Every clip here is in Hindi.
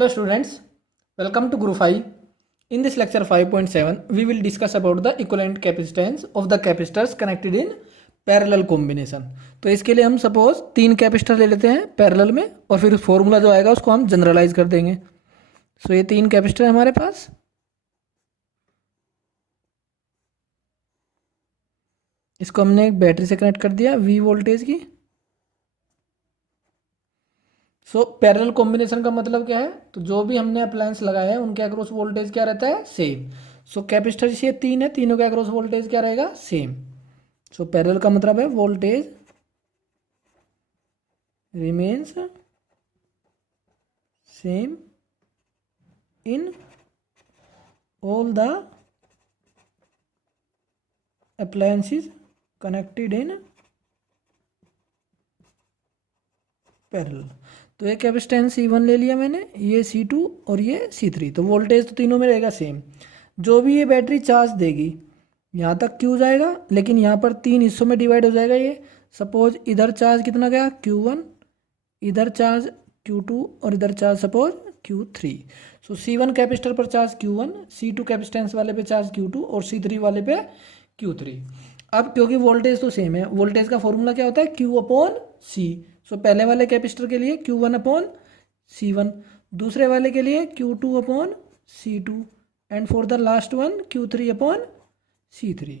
Hello students, welcome to Group 5. In this lecture 5.7, we will discuss about the equivalent capacitance of the capacitors connected in parallel combination. तो इसके लिए हम सपोज 3 कैपेसिटर ले लेते हैं पैरेलल में और फिर फॉर्मूला जो आएगा उसको हम जनरलाइज कर देंगे। सो ये 3 कैपेसिटर है हमारे पास। इसको हमने एक बैटरी से कनेक्ट कर दिया V वोल्टेज की। सो पैरेलल कॉम्बिनेशन का मतलब क्या है, तो जो भी हमने अप्लायंस लगाया है उनके अक्रॉस वोल्टेज क्या रहता है, सेम। सो कैपेसिटर ये 3 है, तीनों के अक्रॉस वोल्टेज क्या रहेगा, सेम। सो पैरेलल का मतलब है voltage remains same in all the appliances connected in parallel. तो ये कैपेसिटेंस C1 ले लिया मैंने, ये C2 और ये C3। तो वोल्टेज तो तीनों में रहेगा सेम। जो भी ये बैटरी चार्ज देगी यहाँ तक Q जाएगा, लेकिन यहाँ पर 3 हिस्सों में डिवाइड हो जाएगा ये। सपोज इधर चार्ज कितना गया Q1, इधर चार्ज Q2 और इधर चार्ज सपोज Q3। सो C1 कैपेसिटर पर चार्ज Q1, C2 कैपेसिटेंस वाले पे चार्ज Q2 और C3 वाले पे Q3। अब क्योंकि वोल्टेज तो सेम है, वोल्टेज का फॉर्मूला क्या होता है, Q अपॉन C। सो पहले वाले कैपेसिटर के लिए Q1 अपॉन C1, दूसरे वाले के लिए Q2 upon C2 and for the last one Q3 upon C3।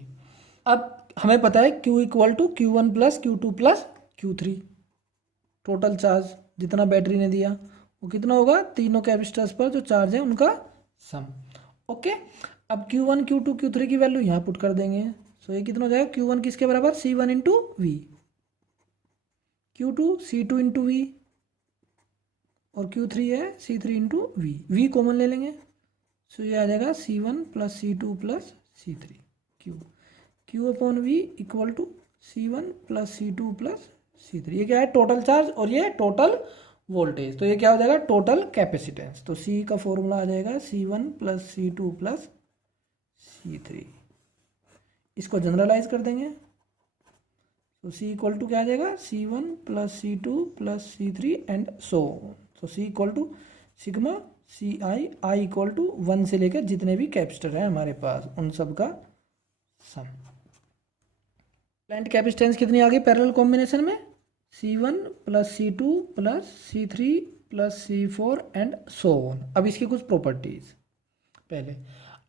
अब हमें पता है Q equal to Q1 plus Q2 plus Q3। Total charge जितना बैटरी ने दिया वो कितना होगा, तीनों कैपेसिटर्स पर जो चार्ज है उनका सम। ओके, अब Q1 Q2 Q3 की वैल्यू यहाँ पुट कर देंगे। सो ये कितना हो जाएगा, Q1 किसके बराबर, C1 into we, Q2 C2 into we और Q3 है C3 into we. We common ले लेंगे। सो ये आ जाएगा C1 plus C2 plus C3 Q upon V equal to C1 plus C2 plus C3। ये क्या है, टोटल चार्ज और ये टोटल वोल्टेज। तो ये क्या हो जाएगा, टोटल कैपेसिटेंस। तो C का फॉर्मूला आ जाएगा C1 plus C2 plus C3। इसको जनरलाइज कर देंगे तो C इक्वल टू क्या आ जाएगा, C1 plus C2 plus C3 and so. तो C equal to sigma CI equal to 1 से लेकर जितने भी कैपेसिटर हैं हमारे पास उन सब का सम। प्लांट कैपेसिटेंस कितनी आ गई पैरेलल कॉम्बिनेशन में, C1 plus C2 plus C3 plus C4 and so on. अब इसकी कुछ प्रॉपर्टीज, पहले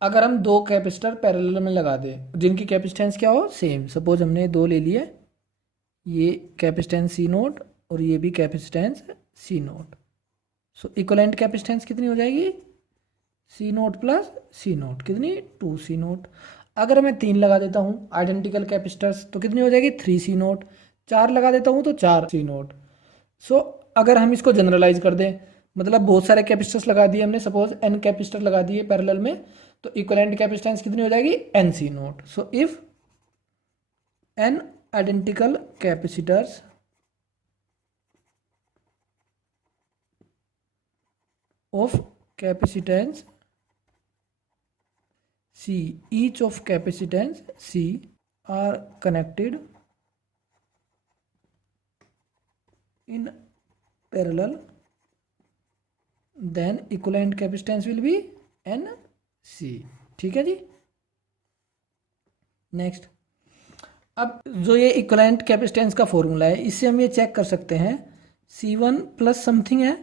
अगर हम 2 कैपेसिटर पैरेलल में लगा दें जिनकी कैपेसिटेंस क्या हो, सेम। सपोज हमने 2 ले लिए, ये कैपेसिटेंस C0 और ये भी कैपेसिटेंस C0। सो इक्विवेलेंट कैपेसिटेंस कितनी हो जाएगी, C0 प्लस C0 कितनी, 2C0। अगर मैं 3 लगा देता हूँ आइडेंटिकल कैपेसिटर्स तो कितनी हो जाएगी, 3C0। 4 लगा देता हूँ तो 4C0। सो अगर हम इसको जनरलाइज कर दें, मतलब बहुत सारे कैपेसिटर्स लगा दिए हमने, सपोज n कैपेसिटर लगा दिए पैरेलल में, तो इक्विवेलेंट कैपेसिटेंस कितनी हो जाएगी, NC0। So if n identical capacitors of capacitance C, each of capacitance C are connected in parallel, then equivalent capacitance will be NC। ठीक है जी। नेक्स्ट, अब जो ये इक्विवेलेंट कैपेसिटेंस का फॉर्मूला है, इससे हम ये चेक कर सकते हैं C1 प्लस समथिंग है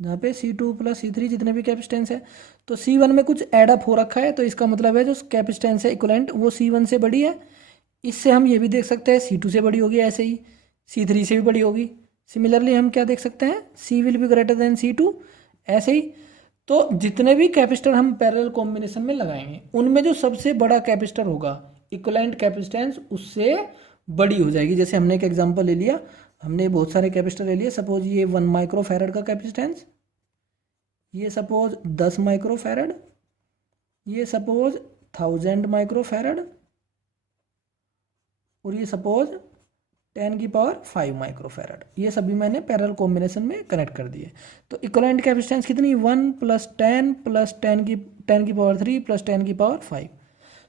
जहाँ पे C2 प्लस C3 जितने भी कैपेसिटेंस है, तो C1 में कुछ एडअप हो रखा है, तो इसका मतलब है जो कैपेसिटेंस है इक्विवेलेंट वो C1 से बड़ी है। इससे हम ये भी देख सकते हैं C2 से बड़ी होगी, ऐसे ही C3 से भी बड़ी होगी। सिमिलरली हम क्या देख सकते हैं, C will be greater than C2, ऐसे ही। तो जितने भी कैपेसिटर हम पैरेलल कॉम्बिनेशन में लगाएंगे उनमें जो सबसे बड़ा कैपेसिटर होगा इक्विवेलेंट कैपेसिटेंस उससे बड़ी हो जाएगी। जैसे हमने एक एग्जांपल ले लिया, हमने बहुत सारे कैपेसिटर ले लिए। सपोज ये 1 माइक्रोफैरड का कैपेसिटेंस, ये सपोज 10 माइक्रोफैरड, ये सपोज 1000 माइक्रोफैरड और ये सपोज 10 की पावर 5 माइक्रोफैरड। ये सभी मैंने पैरेलल कॉम्बिनेशन में कनेक्ट कर दिए। तो इक्विवेलेंट कैपेसिटेंस कितनी, 1 प्लस 10 प्लस 10 की पावर 3 प्लस 10 की पावर 5।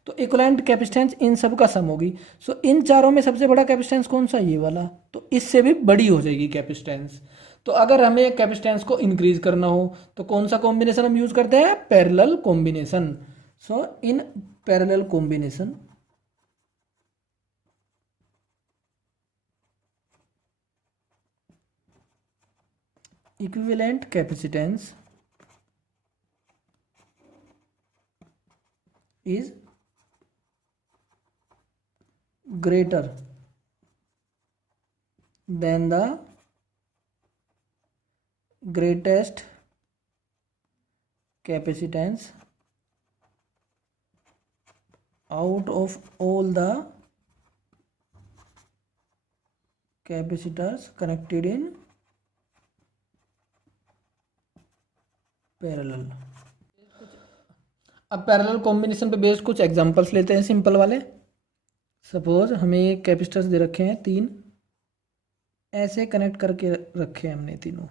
तो इक्विवेलेंट कैपेसिटेंस इन सब का सम होगी। सो इन चारों में सबसे बड़ा कैपेसिटेंस कौन सा, ये वाला, तो इससे भी बड़ी हो जाएगी कैपेसिटेंस। तो अगर हमें कैपेसिटेंस को इंक्रीज करना हो तो कौन सा कॉम्बिनेशन हम यूज करते हैं? Parallel combination. So in parallel combination equivalent capacitance is greater than the greatest capacitance out of all the capacitors connected in parallel. अब पैरेलल कॉम्बिनेशन पे बेस्ड कुछ एग्जांपल्स लेते हैं सिंपल वाले। सपोज हमें कैपेसिटर्स दे रखे हैं 3, ऐसे कनेक्ट करके रखे हैं हमने तीनों।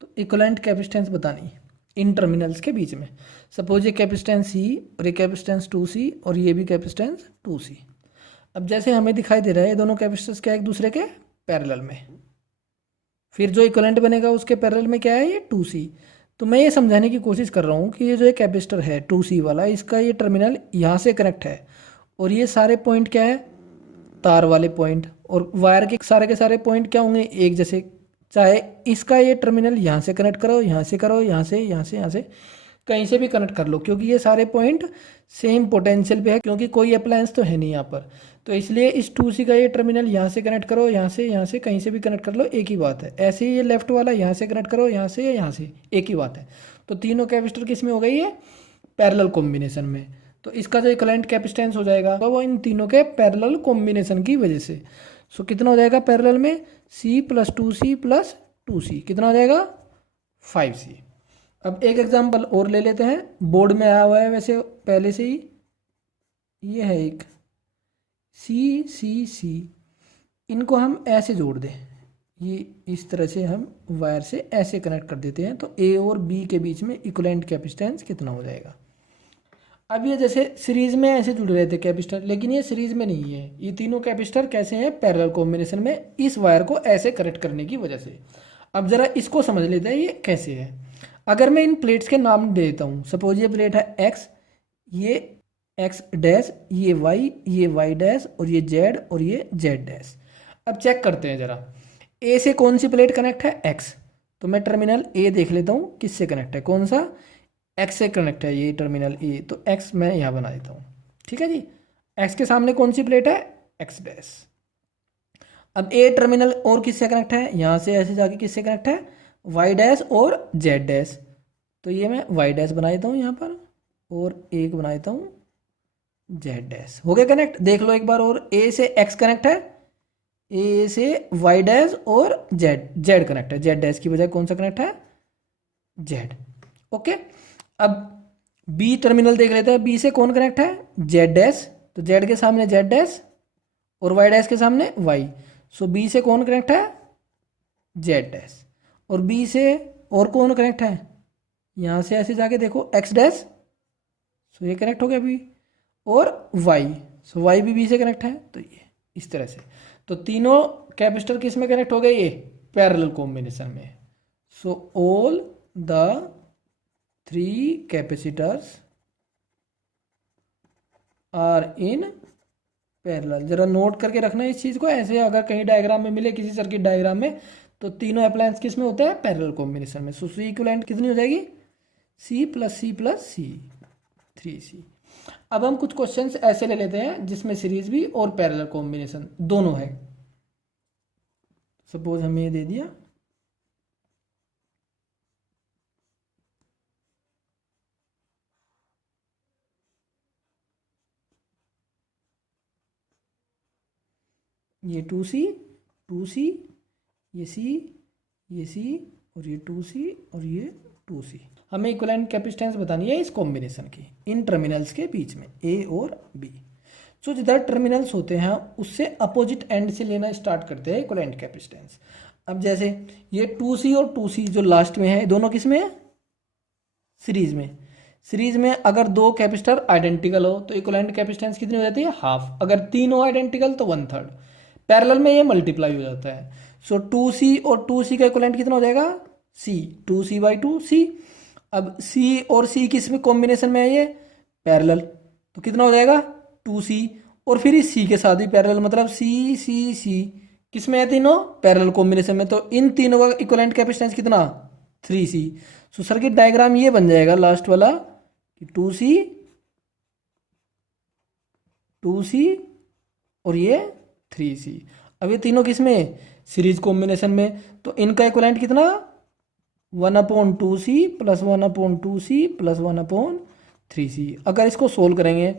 तो इक्विवेलेंट कैपेसिटेंस बतानी इन टर्मिनल्स के बीच में। सपोज ये कैपेसिटेंस C और ये कैपेसिटेंस 2C और ये भी कैपेसिटेंस 2C। अब जैसे हमें दिखाई दे रहा है ये दोनों कैपेसिटर्स क्या एक दूसरे के पैरेलल में, फिर जो इक्विवेलेंट बनेगा उसके पैरेलल में क्या है? ये 2C। तो मैं ये समझाने की कोशिश कर रहा हूँ कि ये जो एक कैपेसिटर है 2C वाला, इसका ये टर्मिनल यहाँ से कनेक्ट है और ये सारे पॉइंट क्या है? तार वाले पॉइंट। और वायर के सारे पॉइंट क्या होंगे? एक जैसे। चाहे इसका ये टर्मिनल यहाँ से कनेक्ट करो, यहाँ से करो, यहाँ से, यहाँ से, यहाँ से, कहीं से भी कनेक्ट कर लो, क्योंकि ये सारे पॉइंट सेम पोटेंशियल पे है, क्योंकि कोई अप्लायंस तो है नहीं यहाँ पर। तो इसलिए इस 2C का ये टर्मिनल यहाँ से कनेक्ट करो, यहाँ से, कहीं से भी कनेक्ट कर लो, एक ही बात है। ऐसे ही ये लेफ्ट वाला यहाँ से कनेक्ट करो, यहाँ से, यहाँ से, एक ही बात है। तो तीनों कैपेसिटर किस में हो गई है? पैरेलल कॉम्बिनेशन में। तो इसका जो इक्विवेलेंट कैपेसिटेंस हो जाएगा वो इन तीनों के पैरेलल कॉम्बिनेशन की वजह से। सो कितना हो जाएगा पैरेलल में? C + 2C + 2C कितना हो जाएगा? 5C। अब एक एग्जांपल और ले लेते हैं, बोर्ड में आया हुआ है वैसे पहले से ही। ये है एक C, इनको हम ऐसे जोड़ दें, ये इस तरह से हम वायर से ऐसे कनेक्ट कर देते हैं। तो A और B के बीच में इक्विवेलेंट कैपेसिटेंस कितना हो जाएगा? अब ये जैसे सीरीज में ऐसे जुड़ रहे थे कैपेसिटर, लेकिन ये सीरीज में नहीं है। ये तीनों कैपेसिटर कैसे हैं? पैरेलल कॉम्बिनेशन में, इस वायर को ऐसे कनेक्ट करने की वजह से। अब जरा इसको समझ लेते हैं ये कैसे है। अगर मैं इन प्लेट्स के नाम दे देता हूँ, सपोज ये प्लेट है X, ये X डैश, ये Y डैश, और ये Z और ये Z डैश। अब चेक करते हैं जरा, A से कौन सी प्लेट कनेक्ट है? X। तो मैं टर्मिनल A देख लेता हूँ किससे कनेक्ट है, कौन सा? X से कनेक्ट है ये टर्मिनल A। तो X मैं यहाँ बना देता हूँ, ठीक है जी। X के सामने कौन सी प्लेट है? X dash. अब A टर्मिनल और किससे कनेक्ट है? यहाँ से ऐसे जाके किससे कनेक्ट है? Y डैश और Z डैश। तो ये मैं Y डैश बना देता हूँ यहाँ पर, और एक बना देता हूँ Z डैश। हो गया कनेक्ट? देख लो एक बार और, A से X कनेक्ट है, A से Y डैश और Z कनेक्ट है। Z डैश की बजाय कौन सा कनेक्ट है? Z। ओके। अब B टर्मिनल देख लेते हैं, B से कौन कनेक्ट है? Z dash. तो Z के सामने Z डैश और Y डैश के सामने Y। सो B से कौन कनेक्ट है? Z dash. और B से और कौन कनेक्ट है? यहाँ से ऐसे जाके देखो X डैश। सो ये कनेक्ट हो गया B। और Y। सो Y भी B से कनेक्ट है। तो ये इस तरह से, तो तीनों कैपेसिटर किस में कनेक्ट हो गए? ये पैरेलल कॉम्बिनेशन में। So all the 3 capacitors are in parallel. जरा नोट करके रखना इस चीज़ को, ऐसे अगर कहीं डायग्राम में मिले, किसी सर्किट डायग्राम में, तो तीनों अप्लायंस किस में होते हैं? पैरेलल कॉम्बिनेशन में। सो C इक्विवेलेंट कितनी हो जाएगी? C + C 3C। अब हम कुछ क्वेश्चंस ऐसे ले लेते हैं जिसमें सीरीज भी और पैरेलल कॉम्बिनेशन दोनों है। सपोज हमें ये दे दिया, ये 2C, ये C, ये C, और ये 2C और ये 2C। हमें इक्विवेलेंट कैपेसिटेंस बतानी है इस कॉम्बिनेशन की, इन टर्मिनल्स के बीच में A और B। सो जिधर टर्मिनल्स होते हैं उससे अपोजिट एंड से लेना स्टार्ट करते हैं इक्विवेलेंट कैपेसिटेंस। अब जैसे ये 2C और 2C जो लास्ट में है, दोनों किस में है? सीरीज में। सीरीज में अगर दो कैपेसिटर आइडेंटिकल हो तो इक्विवेलेंट कैपेसिटेंस कितनी हो जाती है? हाफ। अगर तीनों आइडेंटिकल तो 1/3। पैरेलल में ये मल्टीप्लाई हो जाता है। सो 2c और 2c का इक्विवेलेंट कितना हो जाएगा, c, 2c/2c। अब c और c किस में कॉम्बिनेशन में है, ये पैरेलल, तो कितना हो जाएगा 2c, और फिर इस c के साथ भी पैरेलल, मतलब c किस में है, तीनों पैरेलल कॉम्बिनेशन में, तो इन तीनों का इक्विवेलेंट कैपेसिटेंस कितना 3c। सो सर्किट डायग्राम ये बन जाएगा लास्ट वाला कि 2c और ये 3c। अब ये तीनों किस में, सीरीज कॉम्बिनेशन में, तो इनका इक्विवेलेंट कितना 1/2c plus 1/2c plus 1/3c। अगर इसको सोल्व करेंगे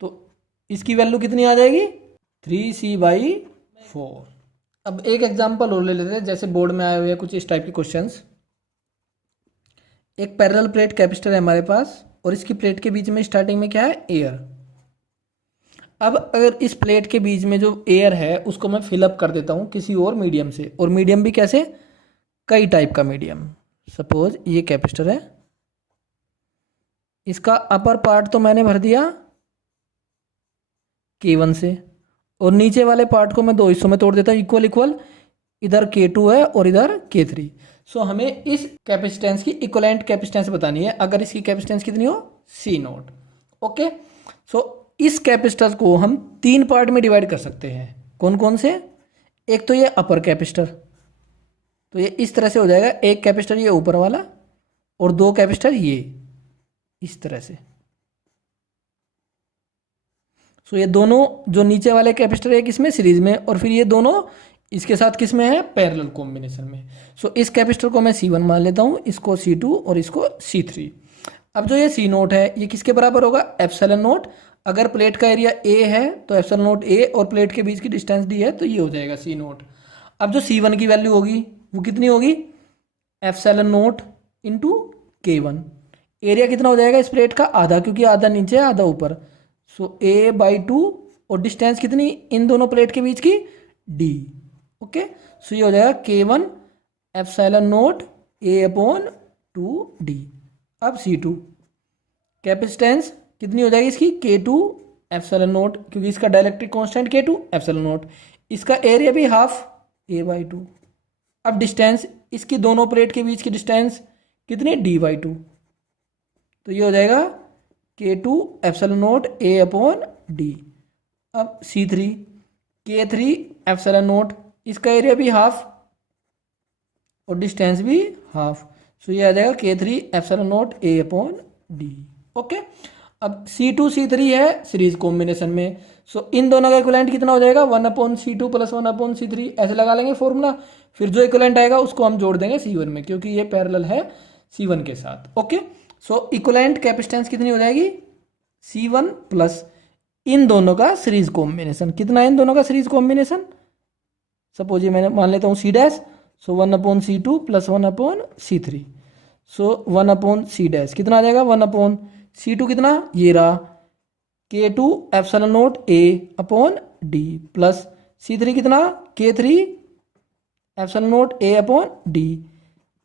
तो इसकी वैल्यू कितनी आ जाएगी, 3c/4। अब एक एग्जांपल और ले लेते हैं, जैसे बोर्ड में आए हुए हैं कुछ इस टाइप के क्वेश्चंस। एक पैरेलल प्लेट कैपेसिटर है हमारे पास, और इसकी प्लेट के बीच में स्टार्टिंग में क्या है, एयर। अब अगर इस प्लेट के बीच में जो एयर है उसको मैं फिलअप कर देता हूँ किसी और मीडियम से, और मीडियम भी कैसे, कई टाइप का मीडियम। सपोज ये कैपेसिटर है, इसका अपर पार्ट तो मैंने भर दिया K1 से, और नीचे वाले पार्ट को मैं दो हिस्सों में तोड़ देता हूँ, इक्वल इक्वल, इधर K2 है और इधर K3। सो हमें इस कैपेसिटेंस की इक्वलेंट कैपेसिटेंस बतानी है, अगर इसकी कैपेसिटेंस कितनी हो, C0। ओके, सो इस कैपेसिटर को हम 3 पार्ट में डिवाइड कर सकते हैं। कौन कौन से, एक तो ये अपर कैपेसिटर, तो ये इस तरह से हो जाएगा, एक कैपेसिटर ये ऊपर वाला और 2 कैपेसिटर ये इस तरह से। सो ये दोनों जो नीचे वाले कैपेसिटर है किसमें, सीरीज में, और फिर ये दोनों इसके साथ किसमें है, पैरेलल कॉम्बिनेशन में। सो इस कैपेसिटर को मैं C1 मान लेता हूँ, इसको C2 और इसको C3। अब जो ये C0 है ये किसके बराबर होगा, ε0। अगर प्लेट का एरिया A है तो ε0 A, और प्लेट के बीच की डिस्टेंस D है तो ये हो जाएगा C0। अब जो C1 की वैल्यू होगी वो कितनी होगी, ε0 इंटू K1। एरिया कितना हो जाएगा इस प्लेट का, आधा, क्योंकि आधा नीचे आधा ऊपर। सो A/2, और डिस्टेंस कितनी इन दोनों प्लेट के बीच की, D। ओके, सो ये हो जाएगा K1 ε0 A/2D। अब C2 कैपेसिटेंस कितनी हो जाएगी इसकी, K2 ε0, क्योंकि इसका डाइलेक्ट्रिक कांस्टेंट K2 ε0, इसका एरिया भी हाफ A/2। अब डिस्टेंस इसकी दोनों प्लेट के बीच की डिस्टेंस कितनी, D/2, तो ये हो जाएगा K2 ε0 A/D। अब C3 K3 ε0, इसका एरिया भी हाफ और डिस्टेंस भी हाफ, सो ये आ जाएगा K3 ε0 A/D। ओके, अब C2 C3 है सीरीज कॉम्बिनेशन में, सो इन दोनों का इक्विवेलेंट कितना हो जाएगा, 1/C2 प्लस 1/C3, ऐसे लगा लेंगे फॉर्मूला। फिर जो इक्विवेलेंट आएगा उसको हम जोड़ देंगे C1 में, क्योंकि ये पैरेलल है C1 के साथ। ओके, सो इक्विवेलेंट कैपेसिटेंस कितनी हो जाएगी, C1 प्लस इन दोनों का सीरीज कॉम्बिनेशन। कितना है इन दोनों का सीरीज कॉम्बिनेशन, सपोज ये मैंने मान लेता हूँ C', सो 1/C2 प्लस 1/C3, सो 1/C', कितना आ जाएगा 1/C2, कितना ये रहा K2 ε0 A/D, प्लस C3 कितना K3 ε0 A/D,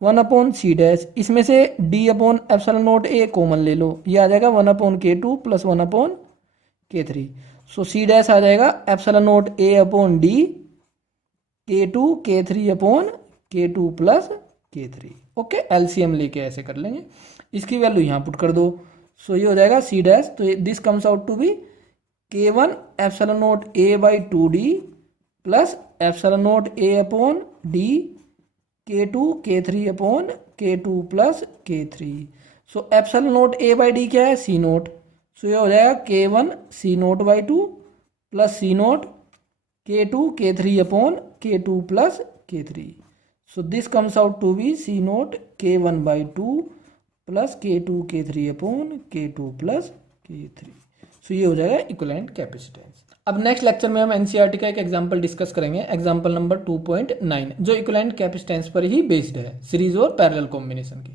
1/C', इसमें से D/ε0 A कॉमन ले लो, ये आ जाएगा 1/K2 प्लस 1/K3। सो C' आ जाएगा ε0 A/D K2 K3/K2 plus K3। Okay, LCM लेके ऐसे कर लेंगे, इसकी वैल्यू यहाँ पुट कर दो। सो ये हो जाएगा C', तो this comes out to be K1 ε0 A/2D plus ε0 A/D K2 K3/K2 plus K3। So ε0 A/D क्या है, C0, सो ये हो जाएगा K1 C0/2 plus C0 K2 K3/K2 plus K3। So this comes out to be C0 K1/2 plus K2 K3/K2 plus K3। So ये हो जाएगा इक्विवेलेंट कैपेसिटेंस। अब नेक्स्ट लेक्चर में हम एनसीईआरटी का एक एग्जांपल डिस्कस करेंगे, एग्जांपल नंबर 2.9, जो इक्विवेलेंट कैपेसिटेंस पर ही बेस्ड है, सीरीज और पैरेलल कॉम्बिनेशन की।